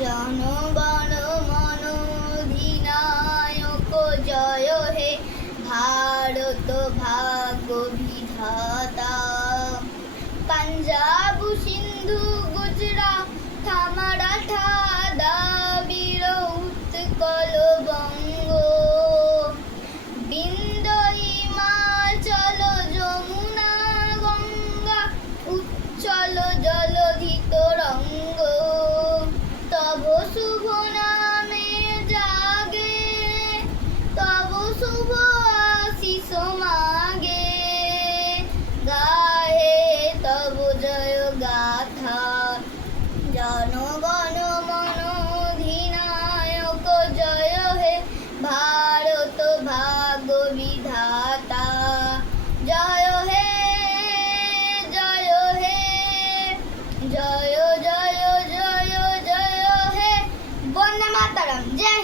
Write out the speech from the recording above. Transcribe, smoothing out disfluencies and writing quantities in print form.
জনগণ মন অধিনায়ক জয় হে ভারত ভাগ্য বিধাতা। পাঞ্জাব সিন্ধু গুজরাট মারাঠা দ্রাবিড় উৎকল বঙ্গ, বিন্ধ্য হিমাচল যমুনা গঙ্গা উচ্চল জলধি তরঙ্গ। তব শুভ নামে জাগে, তব শুভ আশিস মাগে, গাহে তব জয় গাথা। জনগণ মন অধিনায়ক জয় হে ভারত ভাগ্য বিধাতা। জয় হে জয় হে জয় জয় জয় জয় হে। বন্দে মাতরম। জয়